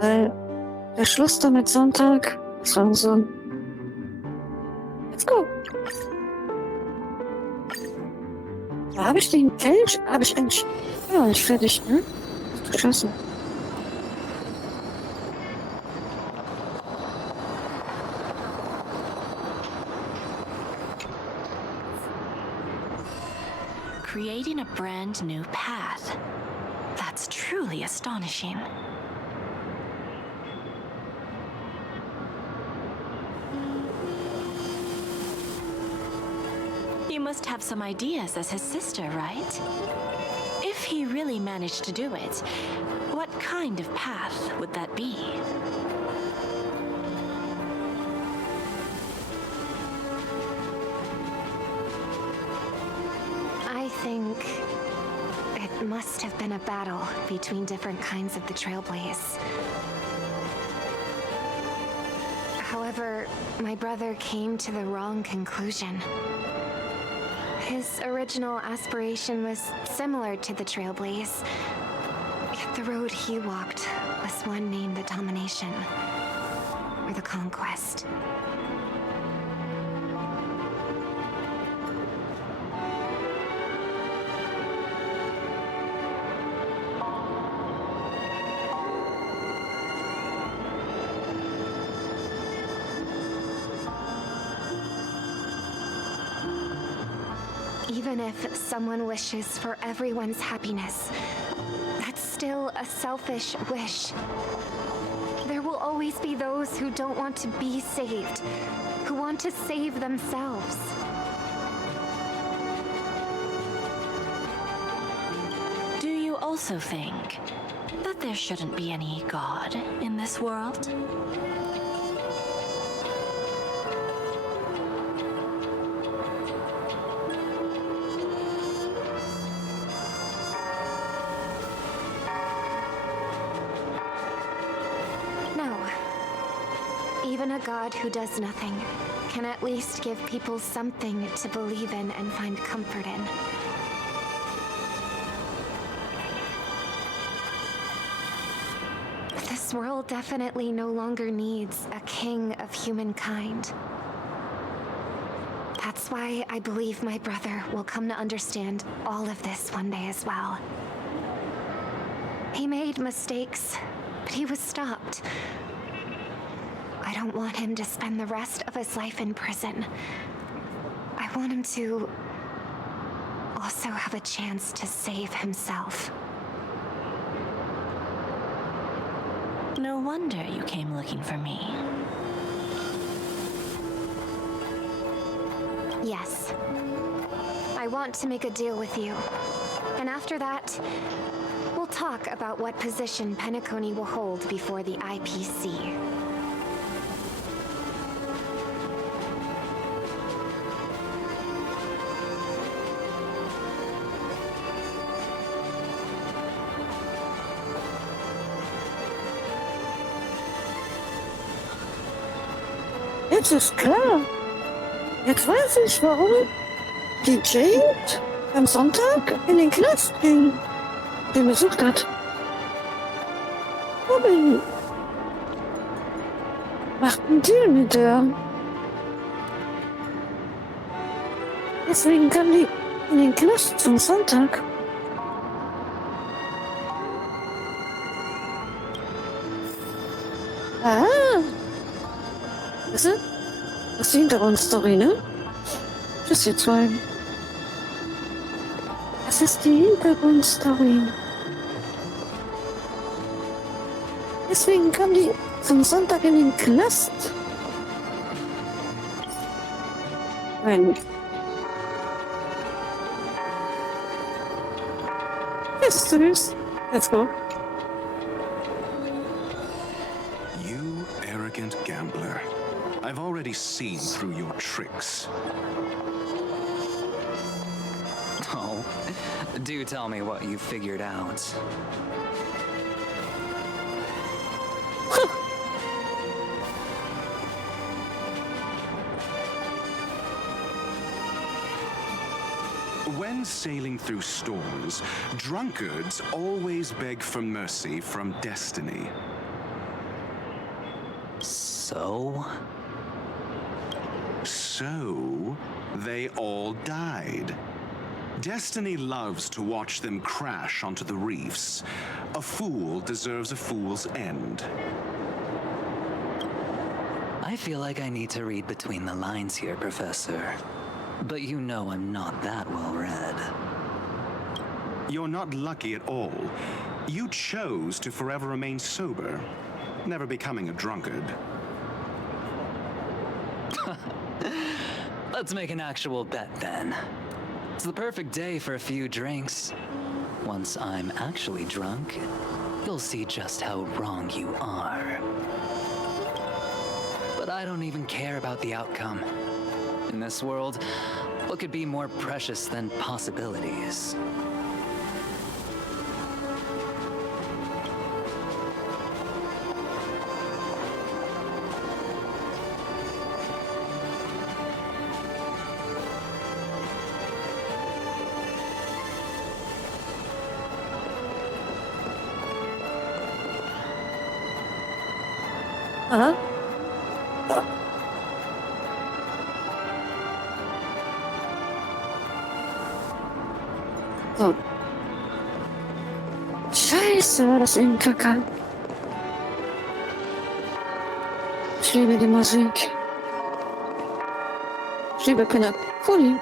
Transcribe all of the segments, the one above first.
Weil der Schluss dann mit Sonntag, das war so. Let's go. Da habe ich den Kelch, habe ich eigentlich. Ja, nicht fertig, ne? Ist geschossen. Creating a brand new path. That's truly astonishing. You must have some ideas as his sister, right? If he really managed to do it, what kind of path would that be? I think it must have been a battle between different kinds of the Trailblaze. However, my brother came to the wrong conclusion. His original aspiration was similar to the Trailblaze, yet the road he walked was one named the Domination, or the Conquest. Even if someone wishes for everyone's happiness, that's still a selfish wish. There will always be those who don't want to be saved, who want to save themselves. Do you also think that there shouldn't be any God in this world? Even a god who does nothing can at least give people something to believe in and find comfort in. This world definitely no longer needs a king of humankind. That's why I believe my brother will come to understand all of this one day as well. He made mistakes, but he was stopped. I don't want him to spend the rest of his life in prison. I want him to also have a chance to save himself. No wonder you came looking for me. Yes. I want to make a deal with you. And after that, we'll talk about what position Penacony will hold before the IPC. Jetzt ist klar. Jetzt weiß ich, warum die Jade am Sonntag in den Knast ging, den besucht hat. Robin macht einen Deal mit der. Deswegen kann die in den Knast zum Sonntag. Ah. Weißt du? Das ist die Hintergrundstory, ne? Tschüss, ihr zwei. Das ist die Hintergrundstory. Deswegen kam die zum Sonntag in den Knast. Nein. Ist süß. Let's go. You arrogant gambler. I've already seen through your tricks. Oh, do tell me what you figured out. When sailing through storms, drunkards always beg for mercy from destiny. So? So, they all died. Destiny loves to watch them crash onto the reefs. A fool deserves a fool's end. I feel like I need to read between the lines here, Professor. But you know I'm not that well read. You're not lucky at all. You chose to forever remain sober, never becoming a drunkard. Let's make an actual bet then. It's the perfect day for a few drinks. Once I'm actually drunk, you'll see just how wrong you are. But I don't even care about the outcome. In this world, what could be more precious than possibilities? Aha. So. Scheiße, das ist eben kacke. Ich liebe die Musik. Ich liebe Pinakuli.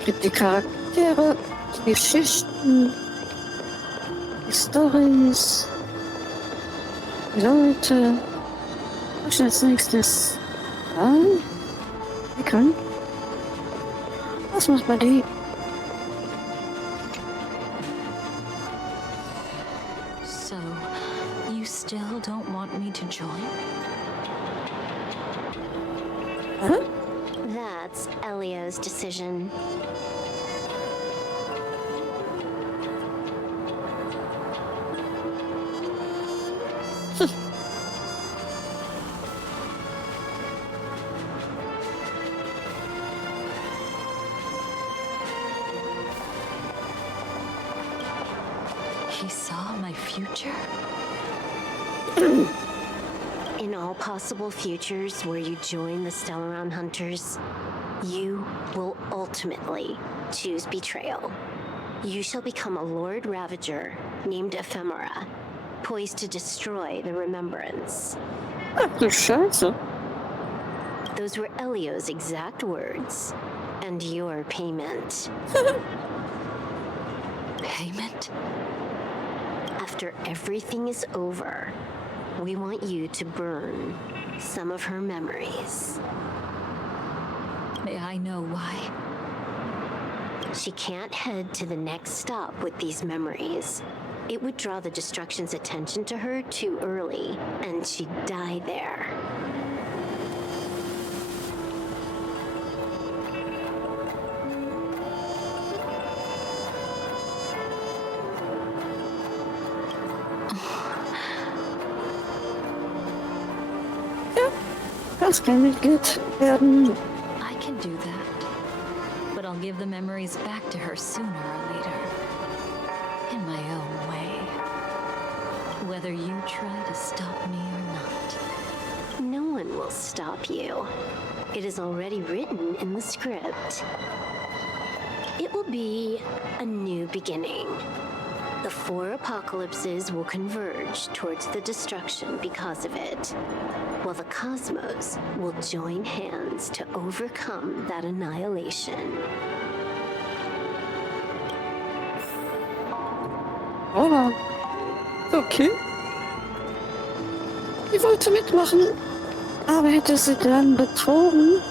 Ich liebe die Charaktere, die Geschichten, die Storys. Die Leute. Was ist als nächstes? Kann. Was macht man die? So, you still don't want me to join? Huh? That's Elio's decision. He saw my future? In all possible futures where you join the Stellaron Hunters, you will ultimately choose betrayal. You shall become a Lord Ravager named Ephemera, poised to destroy the Remembrance. Ach du Scheiße. Those were Elio's exact words, and your payment. Payment? After everything is over, we want you to burn some of her memories. May I know why? She can't head to the next stop with these memories. It would draw the Destruction's attention to her too early, and she'd die there. Das kann nicht gut werden. I can do that. But I'll give the memories back to her sooner or later. In my own way. Whether you try to stop me or not. No one will stop you. It is already written in the script. It will be a new beginning. The 4 apocalypses will converge towards the destruction because of it, while the cosmos will join hands to overcome that annihilation. Oder? Okay. Die wollte mitmachen, aber hätte sie dann betrogen.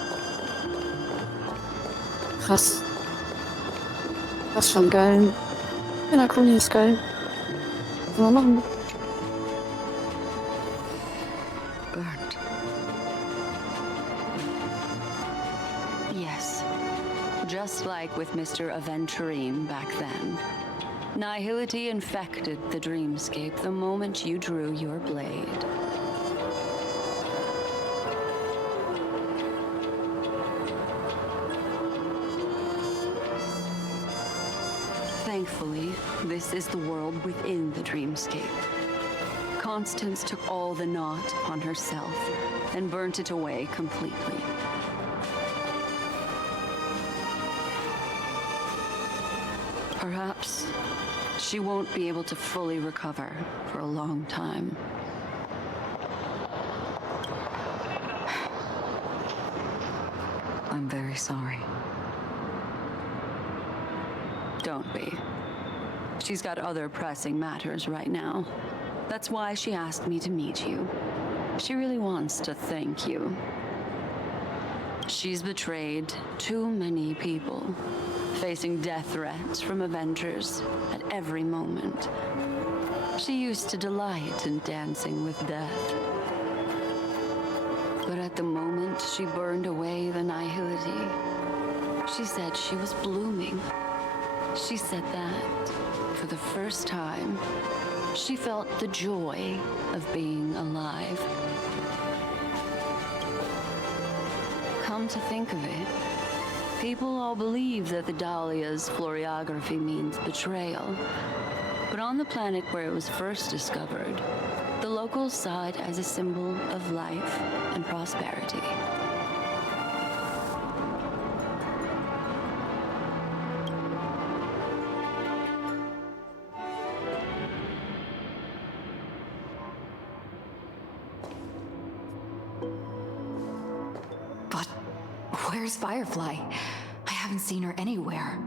Krass. Das ist schon geil. Ja, Kuni ist geil. Was soll man machen? Burnt. Yes. Just like with Mr. Aventurine back then. Nihility infected the dreamscape the moment you drew your blade. Thankfully, this is the world within the dreamscape. Constance took all the knot upon herself and burnt it away completely. Perhaps she won't be able to fully recover for a long time. I'm very sorry. Don't be. She's got other pressing matters right now. That's why she asked me to meet you. She really wants to thank you. She's betrayed too many people, facing death threats from Avengers at every moment. She used to delight in dancing with death. But at the moment she burned away the nihility, she said she was blooming. She said that, for the first time, she felt the joy of being alive. Come to think of it, people all believe that the Dahlia's floriography means betrayal. But on the planet where it was first discovered, the locals saw it as a symbol of life and prosperity. But where's Firefly? I haven't seen her anywhere.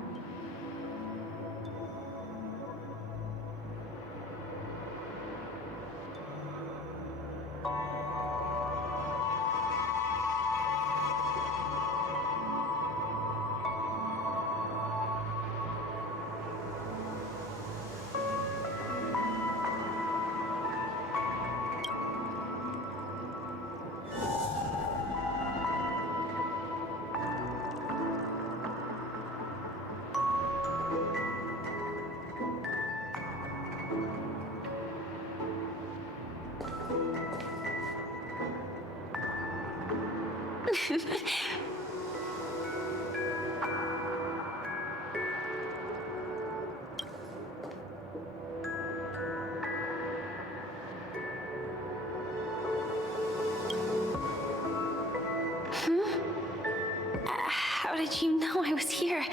How did you know I was here?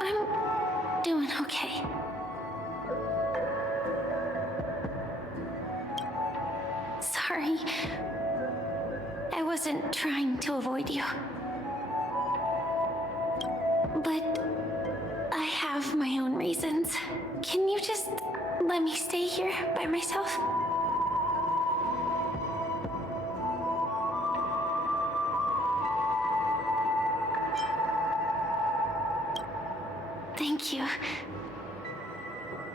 I'm doing okay. Sorry. I wasn't trying to avoid you. But I have my own reasons. Can you just let me stay here by myself? Thank you.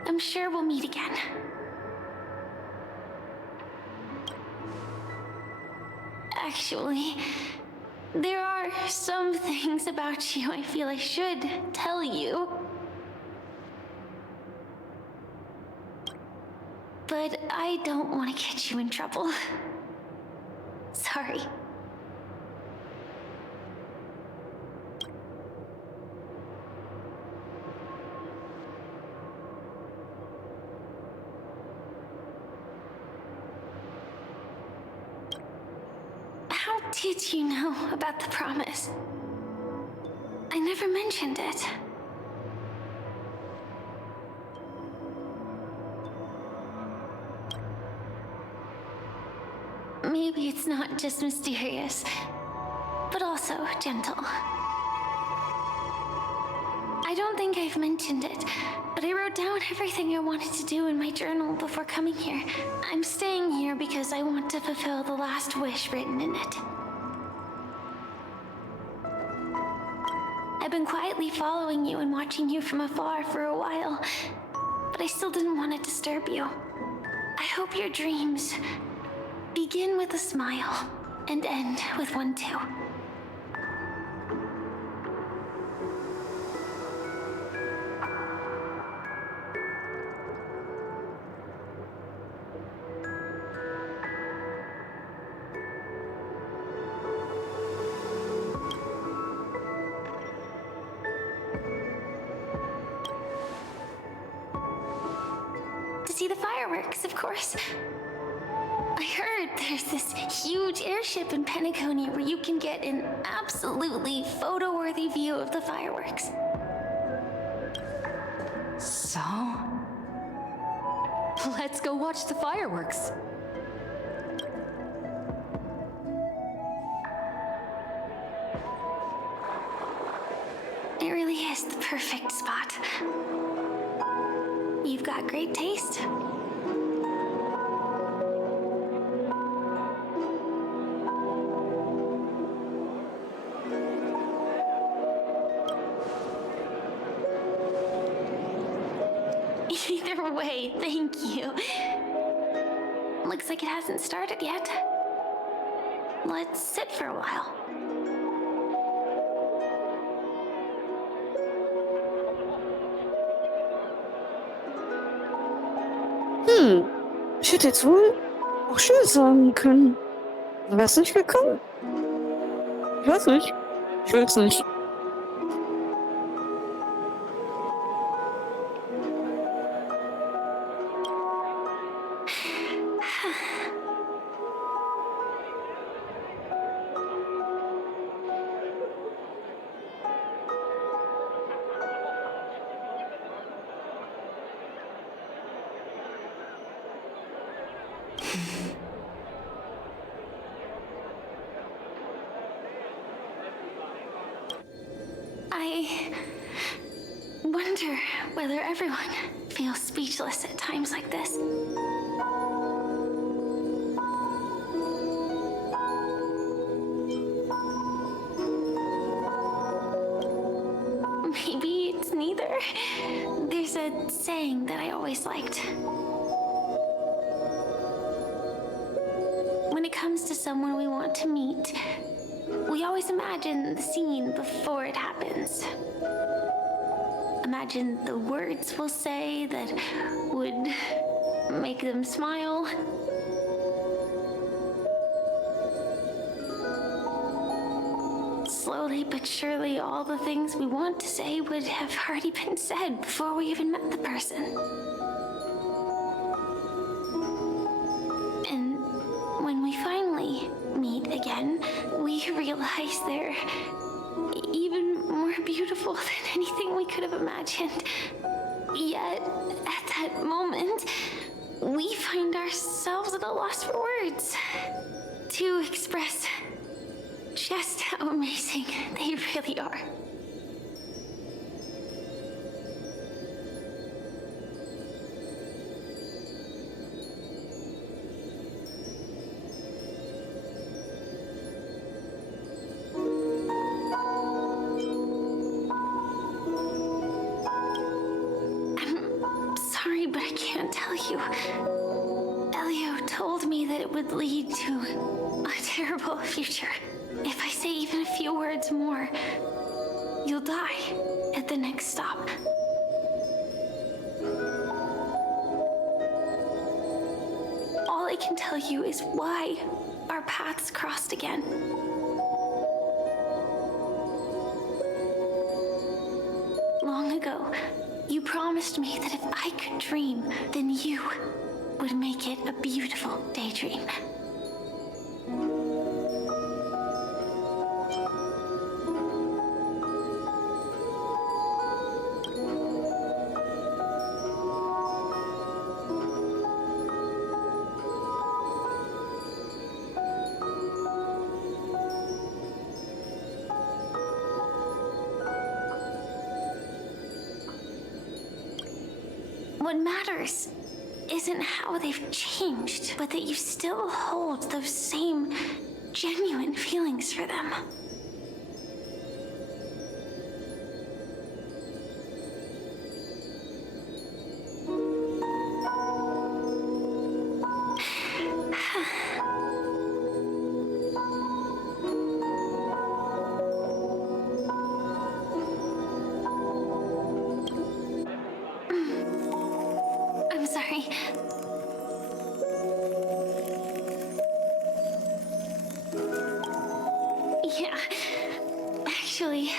I'm sure we'll meet again. Actually, there are some things about you I feel I should tell you. But I don't want to get you in trouble. Sorry. How did you know about the promise? I never mentioned it. Maybe it's not just mysterious, but also gentle. I don't think I've mentioned it, but I wrote down everything I wanted to do in my journal before coming here. I'm staying here because I want to fulfill the last wish written in it. I've been quietly following you and watching you from afar for a while, but I still didn't want to disturb you. I hope your dreams begin with a smile and end with one too. to see the fireworks, of course. I heard there's this huge airship in Penacony where you can get an absolutely photo-worthy view of the fireworks. So? Let's go watch the fireworks. It really is the perfect spot. You've got great taste. Either way, thank you. Looks like it hasn't started yet. Let's sit for a while. Ich hätte jetzt wohl auch Tschüss sagen können. Wär's nicht gekommen? Ich weiß nicht. Ich will's nicht. I wonder whether everyone feels speechless at times like this. Maybe it's neither. There's a saying that I always liked. When it comes to someone we want to meet, we always imagine the scene before it happens. Imagine the words we'll say that would make them smile. Slowly but surely, all the things we want to say would have already been said before we even met the person. And when we finally meet again, we realize they're even more beautiful than anything we could have imagined. Yet, at that moment, we find ourselves at a loss for words to express just how amazing they really are. I'm sorry, but I can't tell you. Elio told me that it would lead to a terrible future. If I say even a few words more, you'll die at the next stop. All I can tell you is why our paths crossed again. Long ago, you promised me that if I could dream, then you would make it a beautiful daydream. What matters isn't how they've changed, but that you still hold those same genuine feelings for them. I'm sorry. Yeah, actually,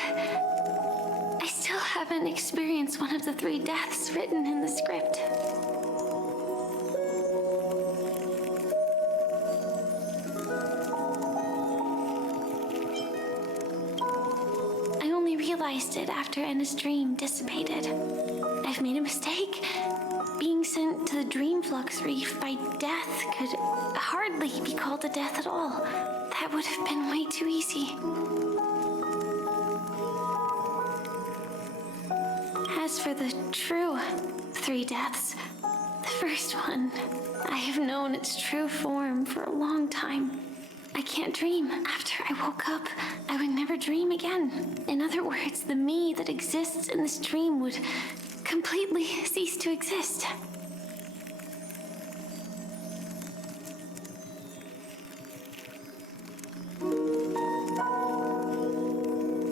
I still haven't experienced one of the 3 deaths written in the script. realized it after Anna's dream dissipated. I've made a mistake. Being sent to the Dream Flux Reef by death could hardly be called a death at all. That would have been way too easy. As for the true 3 deaths, the first one, I have known its true form for a long time. I can't dream. After I woke up, I would never dream again. In other words, the me that exists in this dream would completely cease to exist.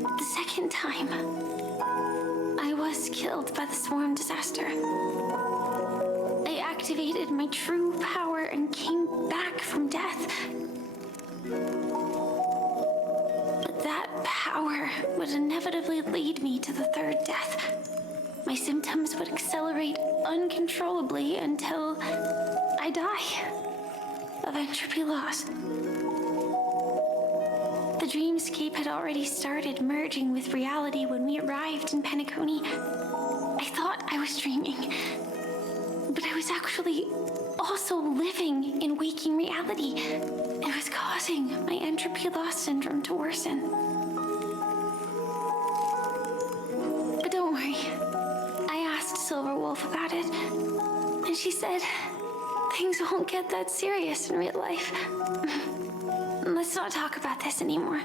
The second time, I was killed by the swarm disaster. I activated my true power and came back from death. But that power would inevitably lead me to the 3rd death. My symptoms would accelerate uncontrollably until I die of entropy loss. The dreamscape had already started merging with reality when we arrived in Penacony. I thought I was dreaming, but I was actually also living in waking reality. It was causing my entropy loss syndrome to worsen. But don't worry. I asked Silver Wolf about it, and she said things won't get that serious in real life. Let's not talk about this anymore.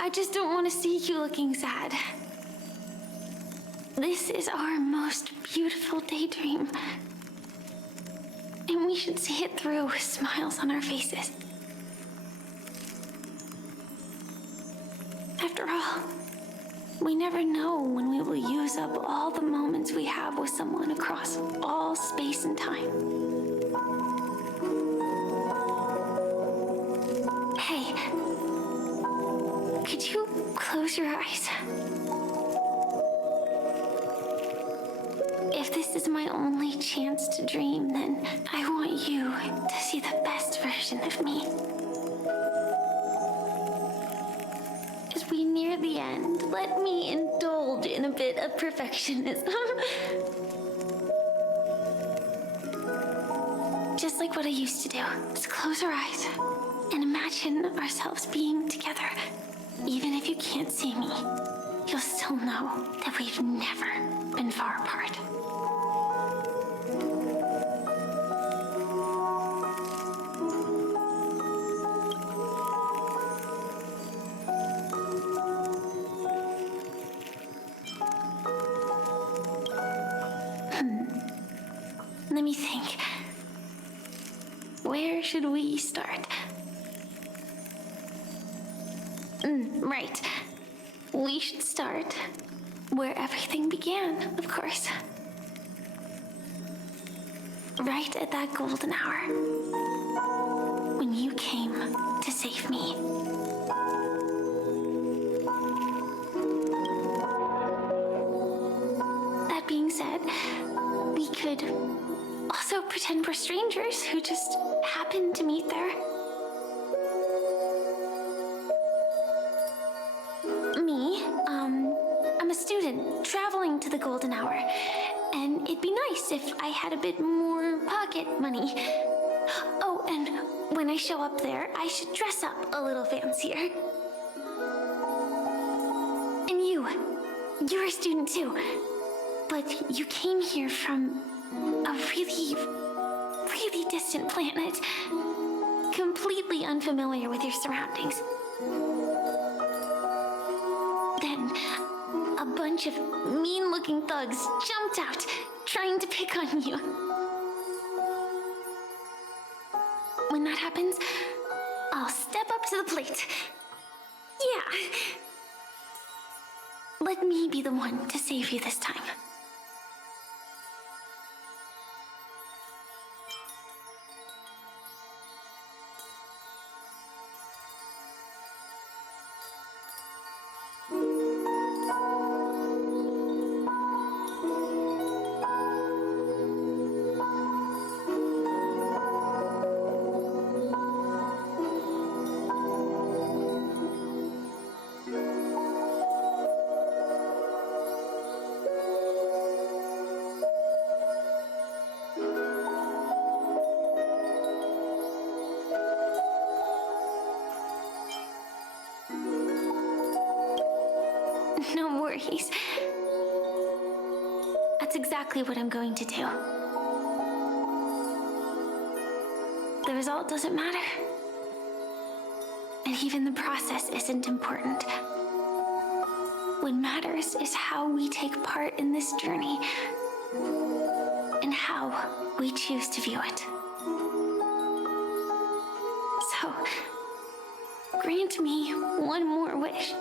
I just don't want to see you looking sad. This is our most beautiful daydream, and we should see it through with smiles on our faces. After all, we never know when we will use up all the moments we have with someone across all space and time. Hey, could you close your eyes? If this is my only chance to dream, then I want you to see the best version of me. As we near the end, let me indulge in a bit of perfectionism. Just like what I used to do. Let's close our eyes and imagine ourselves being together. Even if you can't see me, you'll still know that we've never been far apart. Let me think. Where should we start? Right. We should start where everything began, of course. Right at that golden hour, when you came to save me. That being said, we could also pretend we're strangers who just happened to meet there. Me, I'm a student traveling to the golden hour, and it'd be nice if I had a bit more pocket money. Oh, and when I show up there, I should dress up a little fancier. And you're a student too, but you came here from a really distant planet, completely unfamiliar with your surroundings. Then, a bunch of mean-looking thugs jumped out, trying to pick on you. When that happens, I'll step up to the plate. Yeah. Let me be the one to save you this time. No worries. That's exactly what I'm going to do. The result doesn't matter. And even the process isn't important. What matters is how we take part in this journey and how we choose to view it. So, grant me one more wish.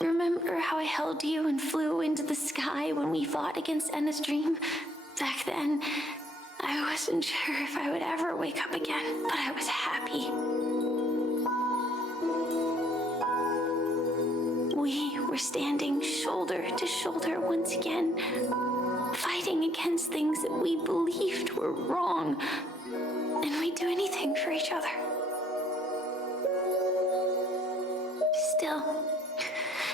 Remember how I held you and flew into the sky when we fought against Enna's dream? Back then, I wasn't sure if I would ever wake up again, but I was happy. We were standing shoulder to shoulder once again, fighting against things that we believed were wrong, and we'd do anything for each other. Still,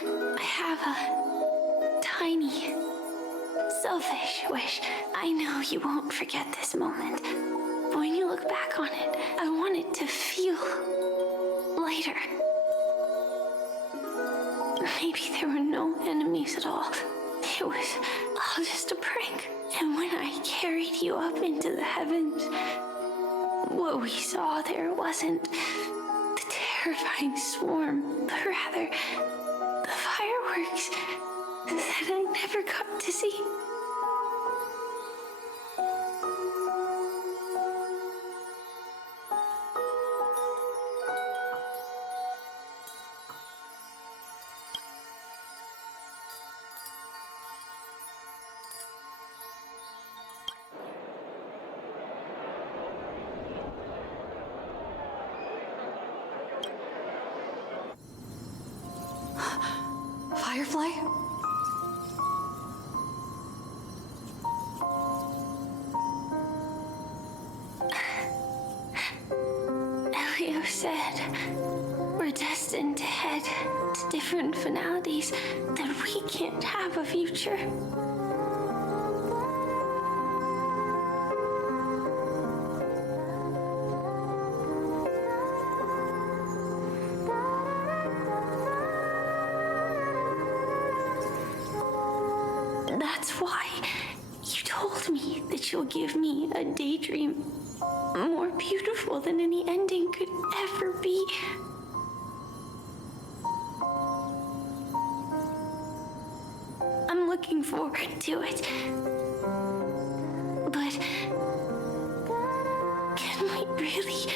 I have a tiny, selfish wish. I know you won't forget this moment, but when you look back on it, I want it to feel lighter. Maybe there were no enemies at all. It was all just a prank. And when I carried you up into the heavens, what we saw there wasn't the terrifying swarm, but rather the fireworks that I never got to see. Firefly? Elio said we're destined to head to different finalities, that we can't have a future. That's why you told me that you'll give me a daydream more beautiful than any ending could ever be. I'm looking forward to it. But can we really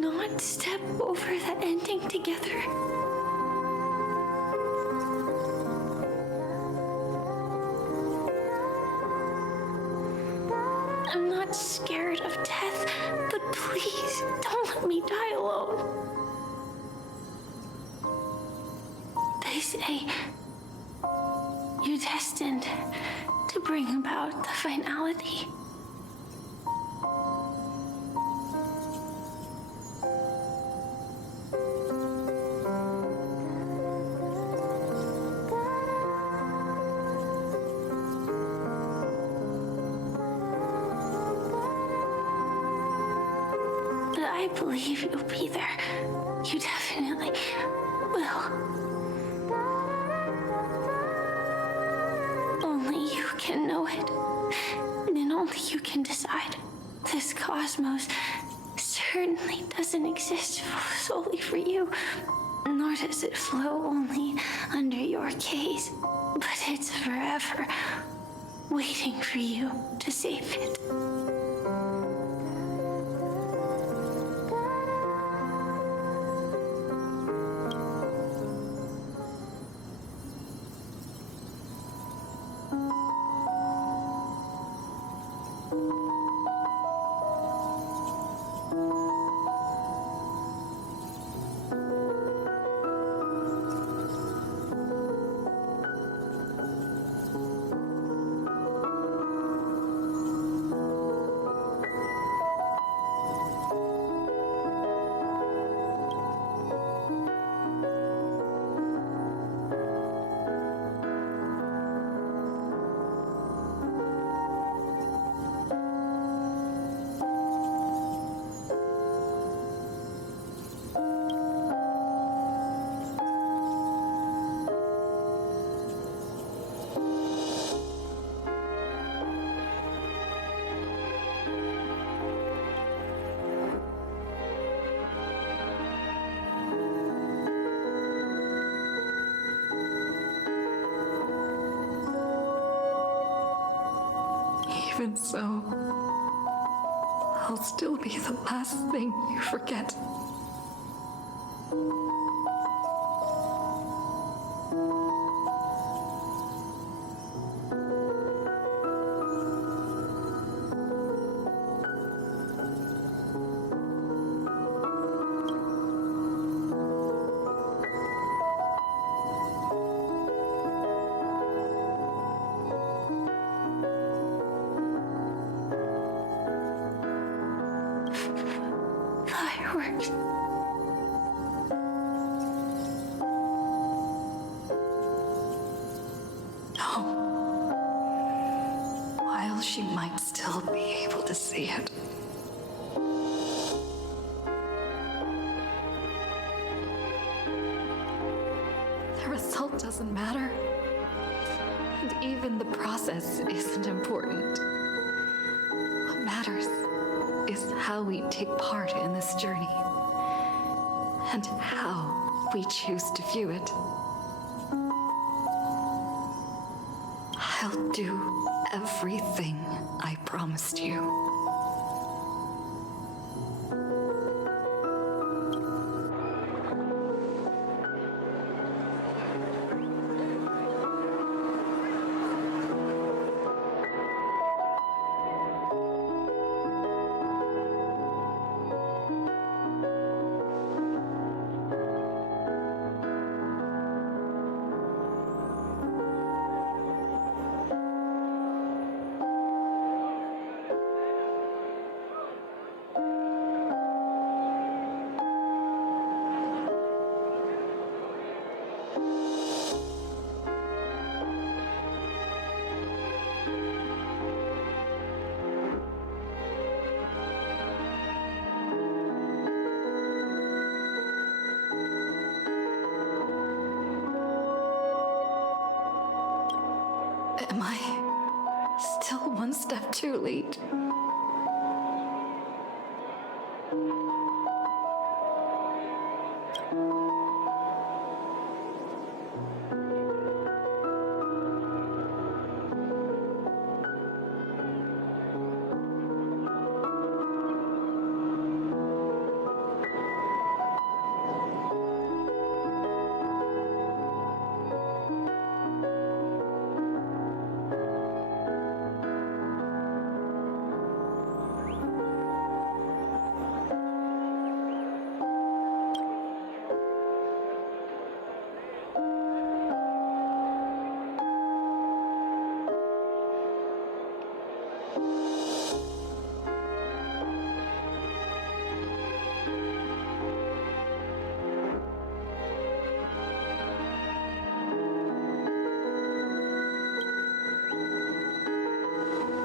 not step over that ending together? I'm not scared of death, but please don't let me die alone. They say you're destined to bring about the finality. I believe you'll be there. You definitely will. Only you can know it. And only you can decide. This cosmos certainly doesn't exist solely for you. Nor does it flow only under your gaze. But it's forever waiting for you to save it. Even so, I'll still be the last thing you forget. Fireworks. No. While she might still be able to see it. The result doesn't matter. And even the process isn't important. What matters is how we take part in this journey. And how we choose to view it. I'll do everything I promised you. Am I still one step too late?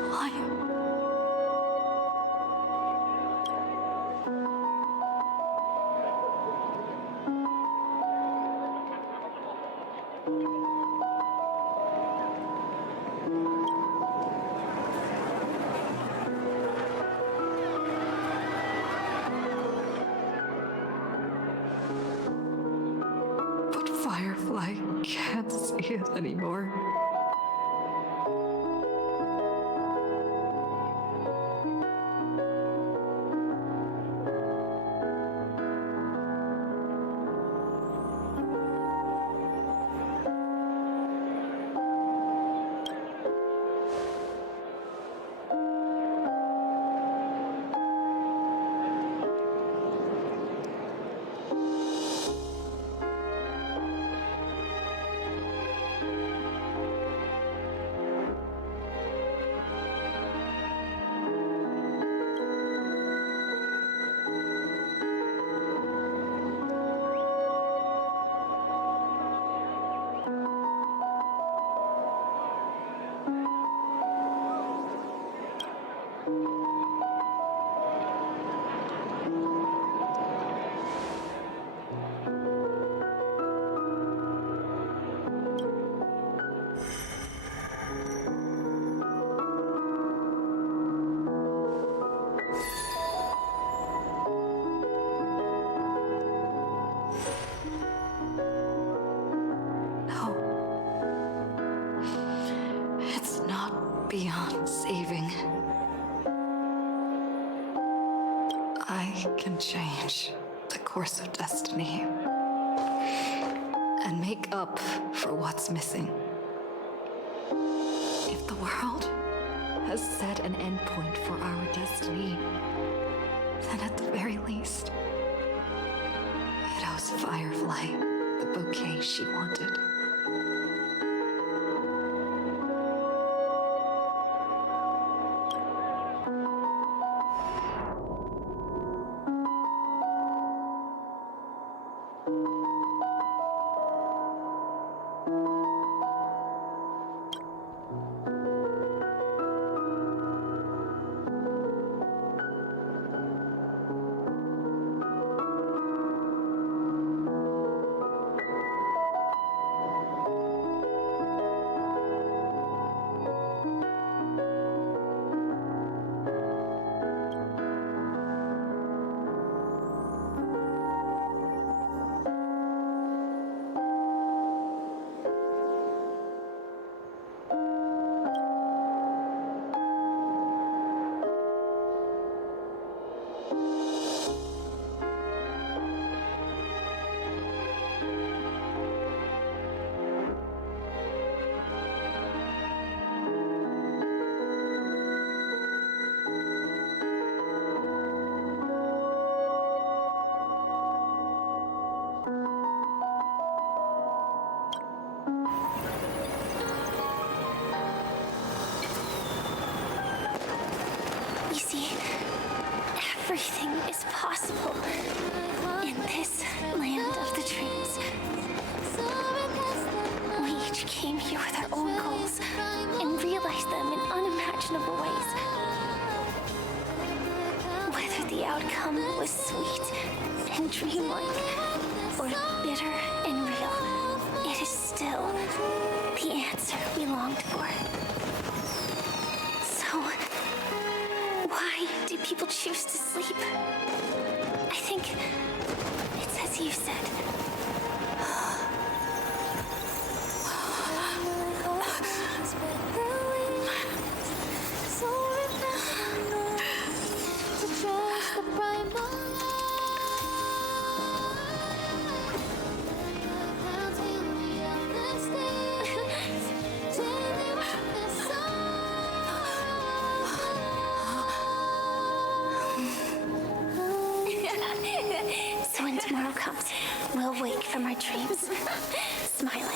Why? But Firefly can't see it anymore. beyond saving. I can change the course of destiny and make up for what's missing. If the world has set an endpoint for our destiny, then at the very least, it owes Firefly the bouquet she wanted. You see, everything is possible in this land of the dreams. We each came here with our own goals and realized them in unimaginable ways. Whether the outcome was sweet and dreamlike or bitter and real, it is still the answer we longed for. So, why do people choose to sleep? I think it's as you said. So when tomorrow comes, we'll wake from our dreams, smiling.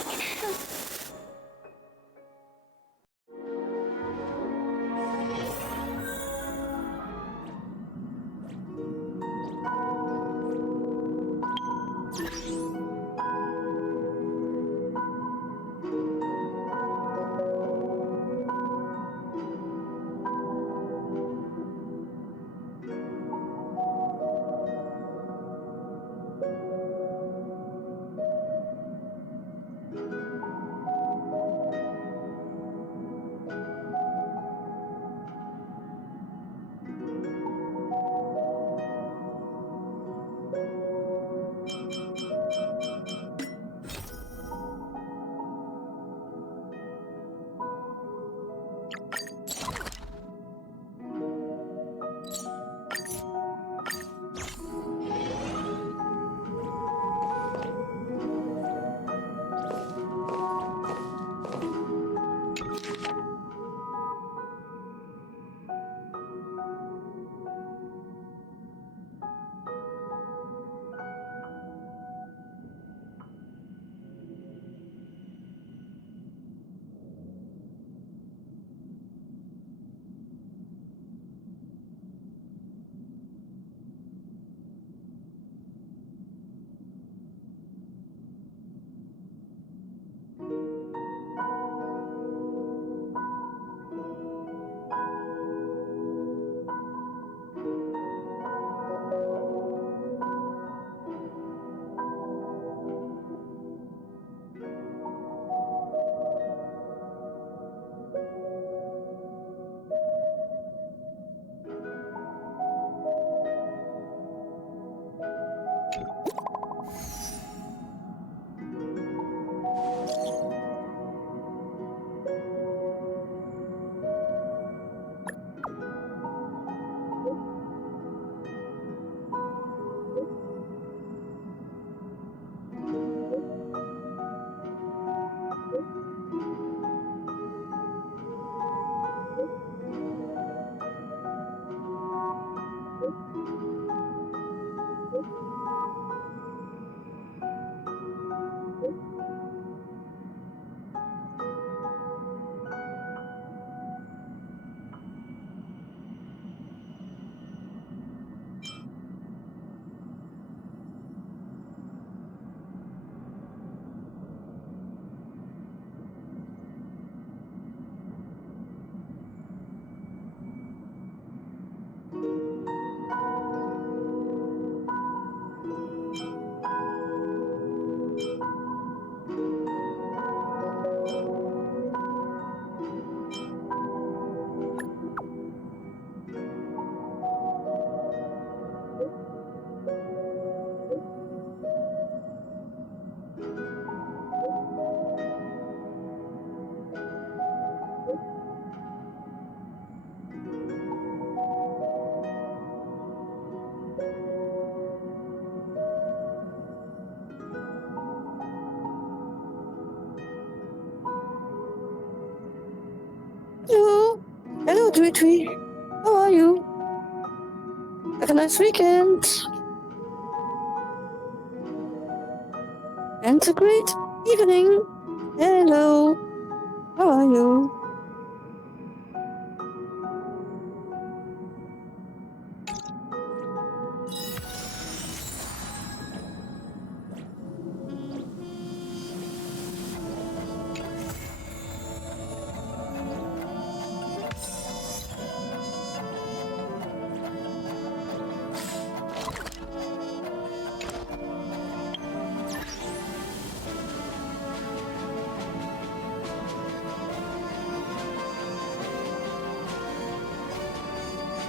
Hello, Tweety. How are you? Have a nice weekend. And a great evening. Hello. How are you?